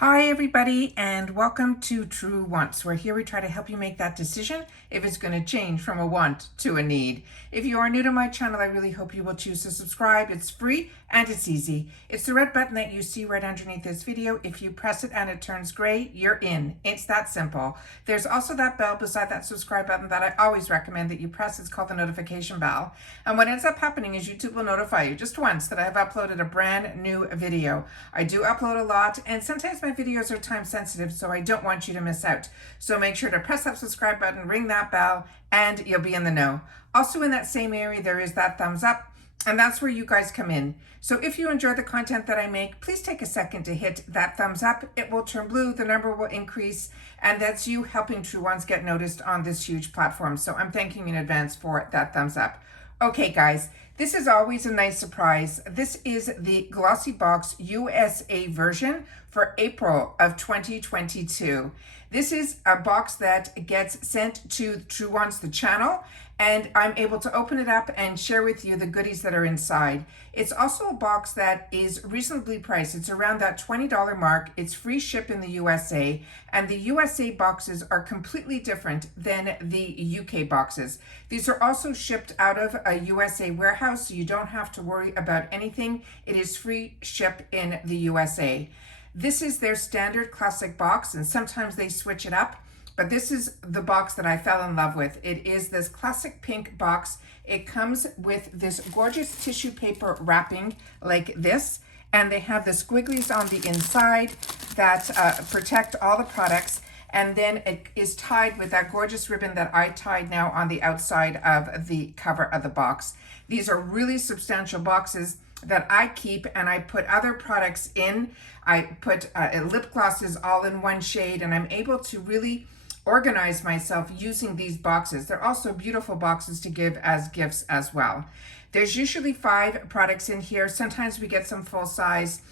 Hi everybody, and welcome to True Wants, where here we try to help you make that decision if it's going to change from a want to a need. If you are new to my channel, I really hope you will choose to subscribe. It's free and it's easy. It's the red button that you see right underneath this video. If you press it and it turns gray, you're in. It's that simple. There's also that bell beside that subscribe button that I always recommend that you press. It's called the notification bell. And what ends up happening is YouTube will notify you just once that I have uploaded a brand new video. I do upload a lot, and sometimes my videos are time sensitive, so I don't want you to miss out. So make sure to press that subscribe button, ring that bell, and you'll be in the know. Also in that same area, there is that thumbs up, and that's where you guys come in. So if you enjoy the content that I make, please take a second to hit that thumbs up. It will turn blue, the number will increase, and that's you helping True Ones get noticed on this huge platform. So I'm thanking you in advance for that thumbs up. Okay guys, this is always a nice surprise. This is the GlossyBox USA version for April of 2022. This is a box that gets sent to True Wants, the channel, and I'm able to open it up and share with you the goodies that are inside. It's also a box that is reasonably priced. It's around that $20 mark. It's free ship in the USA, and the USA boxes are completely different than the UK boxes. These are also shipped out of a USA warehouse, so you don't have to worry about anything. It is free ship in the USA. This is their standard classic box, and sometimes they switch it up, but this is the box that I fell in love with. It is this classic pink box. It comes with this gorgeous tissue paper wrapping like this, and they have the squigglies on the inside that protect all the products, and then it is tied with that gorgeous ribbon that I tied now on the outside of the cover of the box. These are really substantial boxes that I keep, and I put other products in. I put lip glosses all in one shade, and I'm able to really organize myself using these boxes. They're also beautiful boxes to give as gifts as well. There's usually 5 products in here. Sometimes we get some full size.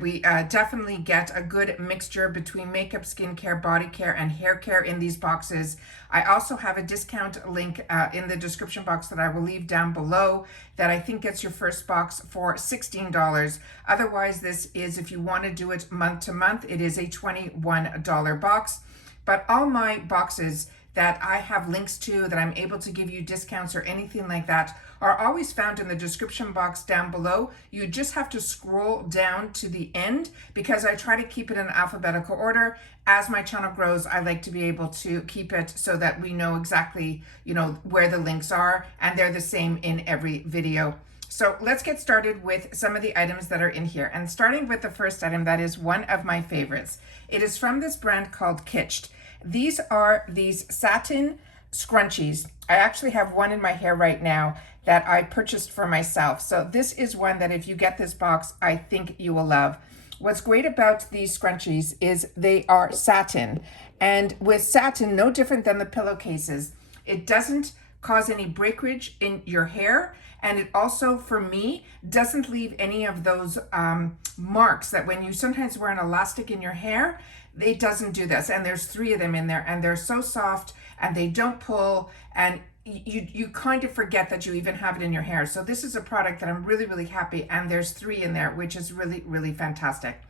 We definitely get a good mixture between makeup, skincare, body care, and hair care in these boxes. I also have a discount link in the description box that I will leave down below that I think gets your first box for $16. Otherwise, this is, if you want to do it month to month, it is a $21 box. But all my boxes that I have links to, that I'm able to give you discounts or anything like that, are always found in the description box down below. You just have to scroll down to the end, because I try to keep it in alphabetical order. As my channel grows, I like to be able to keep it so that we know exactly, where the links are, and they're the same in every video. So let's get started with some of the items that are in here. And starting with the first item, that is one of my favorites. It is from this brand called Kitsched. These are these satin scrunchies. I actually have one in my hair right now that I purchased for myself. So this is one that if you get this box, I think you will love. What's great about these scrunchies is they are satin. And with satin, no different than the pillowcases, it doesn't cause any breakage in your hair. And it also, for me, doesn't leave any of those marks that when you sometimes wear an elastic in your hair, it doesn't do this. And there's 3 of them in there, and they're so soft and they don't pull, and you kind of forget that you even have it in your hair. So this is a product that I'm really, really happy, and there's 3 in there, which is really, really fantastic.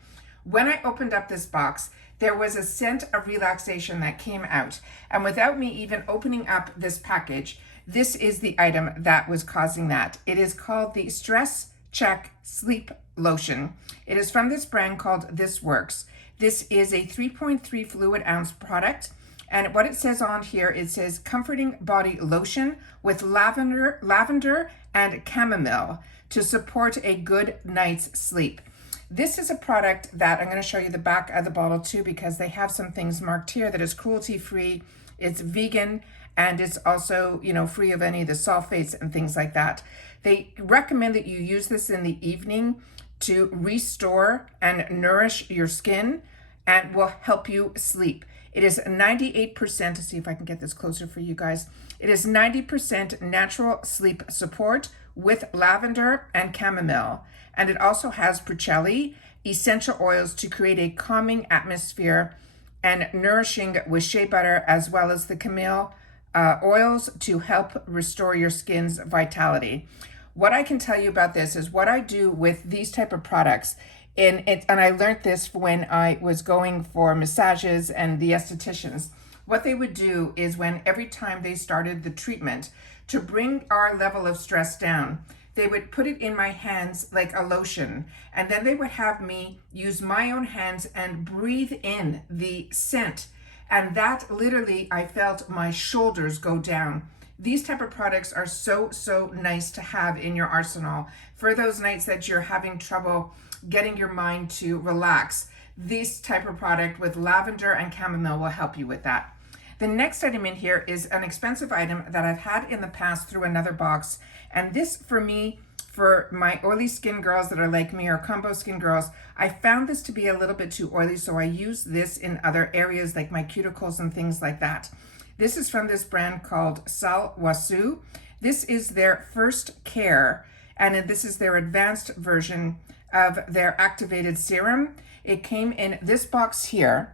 When I opened up this box, there was a scent of relaxation that came out. And without me even opening up this package, this is the item that was causing that. It is called the Stress Check Sleep Lotion. It is from this brand called This Works. This is a 3.3 fluid ounce product. And what it says on here, it says comforting body lotion with lavender and chamomile to support a good night's sleep. This is a product that I'm going to show you the back of the bottle too, because they have some things marked here that is cruelty free, it's vegan, and it's also, free of any of the sulfates and things like that. They recommend that you use this in the evening to restore and nourish your skin, and will help you sleep. It is 98%, let's see if I can get this closer for you guys. It is 90% natural sleep support with lavender and chamomile. And it also has patchouli, essential oils to create a calming atmosphere, and nourishing with shea butter, as well as the chamomile oils to help restore your skin's vitality. What I can tell you about this is what I do with these type of products And I learned this when I was going for massages and the estheticians. What they would do is when every time they started the treatment to bring our level of stress down, they would put it in my hands like a lotion, and then they would have me use my own hands and breathe in the scent. And that literally, I felt my shoulders go down. These type of products are so, so nice to have in your arsenal for those nights that you're having trouble getting your mind to relax. This type of product with lavender and chamomile will help you with that. The next item in here is an expensive item that I've had in the past through another box. And this, for me, for my oily skin girls that are like me, or combo skin girls, I found this to be a little bit too oily, so I use this in other areas like my cuticles and things like that. This is from this brand called Sal Wasu. This is their first care, and this is their advanced version of their activated serum. It came in this box here,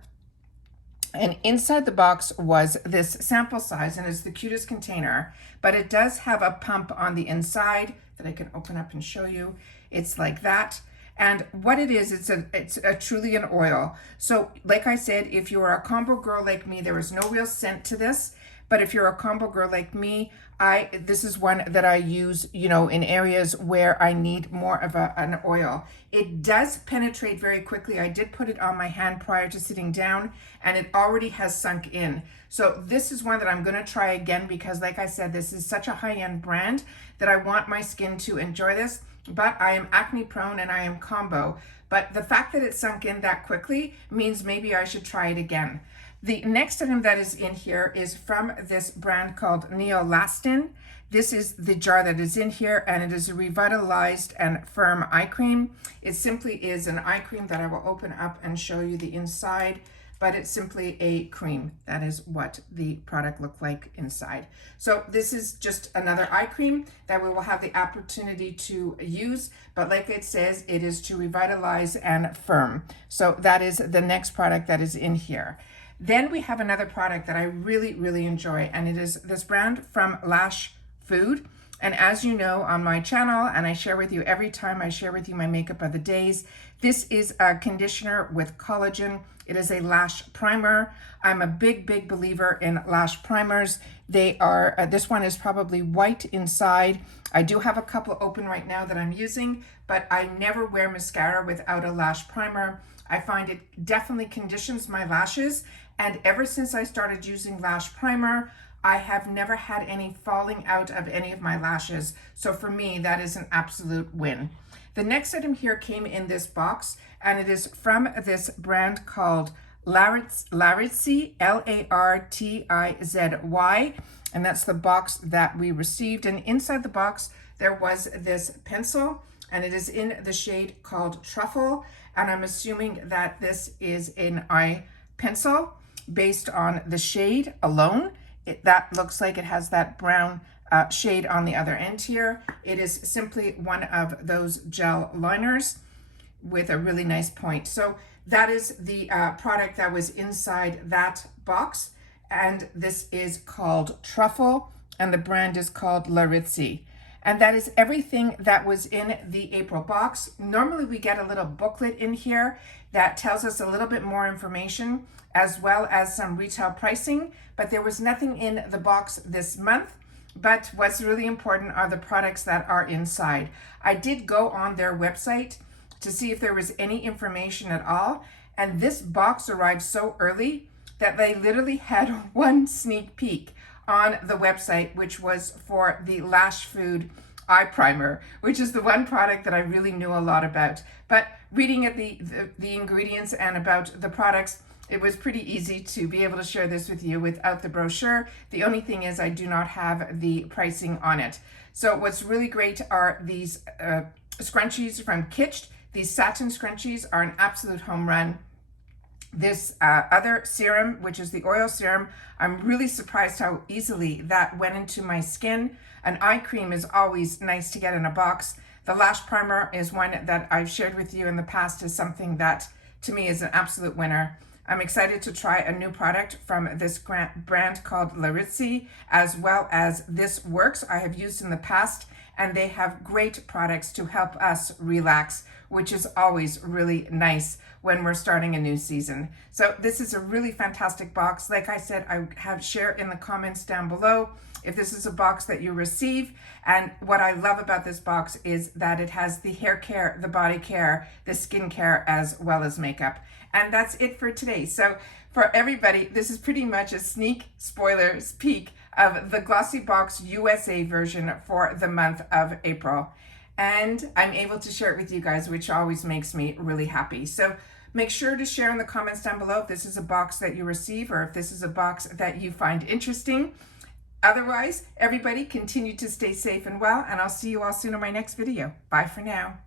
and inside the box was this sample size, and it's the cutest container, but it does have a pump on the inside that I can open up and show you. It's like that. And what it is, it's a truly an oil. So like I said, if you're a combo girl like me, there is no real scent to this. But if you're a combo girl like me, this is one that I use, you know, in areas where I need more of an oil. It does penetrate very quickly. I did put it on my hand prior to sitting down, and it already has sunk in. So this is one that I'm going to try again because, like I said, this is such a high-end brand that I want my skin to enjoy this. But I am acne prone and I am combo. But the fact that it sunk in that quickly means maybe I should try it again. The next item that is in here is from this brand called Neolastin. This is the jar that is in here, and it is a revitalized and firm eye cream. It simply is an eye cream that I will open up and show you the inside, but it's simply a cream. That is what the product looked like inside. So this is just another eye cream that we will have the opportunity to use, but like it says, it is to revitalize and firm. So that is the next product that is in here. Then we have another product that I really, really enjoy, and it is this brand from Lash Food. And as you know on my channel, and I share with you every time I share with you my makeup of the days, this is a conditioner with collagen. It is a lash primer. I'm a big, big believer in lash primers. They are, this one is probably white inside. I do have a couple open right now that I'm using, but I never wear mascara without a lash primer. I find it definitely conditions my lashes. And ever since I started using lash primer, I have never had any falling out of any of my lashes. So for me, that is an absolute win. The next item here came in this box, and it is from this brand called Laritzy, L-A-R-T-I-Z-Y. And that's the box that we received. And inside the box, there was this pencil, and it is in the shade called Truffle. And I'm assuming that this is an eye pencil based on the shade alone. That looks like it has that brown shade on the other end here. It is simply one of those gel liners with a really nice point. So that is the product that was inside that box. And this is called Truffle, and the brand is called Laritzy. And that is everything that was in the April box. Normally we get a little booklet in here that tells us a little bit more information, as well as some retail pricing, but there was nothing in the box this month. But what's really important are the products that are inside. I did go on their website to see if there was any information at all, and this box arrived so early that they literally had one sneak peek on the website, which was for the Lash Food eye primer, which is the one product that I really knew a lot about. But reading at the ingredients and about the products, it was pretty easy to be able to share this with you without the brochure. The only thing is I do not have the pricing on it. So what's really great are these scrunchies from Kitsch. These satin scrunchies are an absolute home run. This other serum, which is the oil serum, I'm really surprised how easily that went into my skin. An eye cream is always nice to get in a box. The lash primer is one that I've shared with you in the past, is something that to me is an absolute winner. I'm excited to try a new product from this brand called Laritzy, as well as This Works I have used in the past, and they have great products to help us relax which is always really nice when we're starting a new season. So this is a really fantastic box. Like I said, I have share in the comments down below if this is a box that you receive. And what I love about this box is that it has the hair care, the body care, the skin care, as well as makeup. And that's it for today. So for everybody, this is pretty much a sneak peek of the GlossyBox USA version for the month of April. And I'm able to share it with you guys, which always makes me really happy. So make sure to share in the comments down below if this is a box that you receive or if this is a box that you find interesting. Otherwise, everybody continue to stay safe and well, and I'll see you all soon in my next video. Bye for now.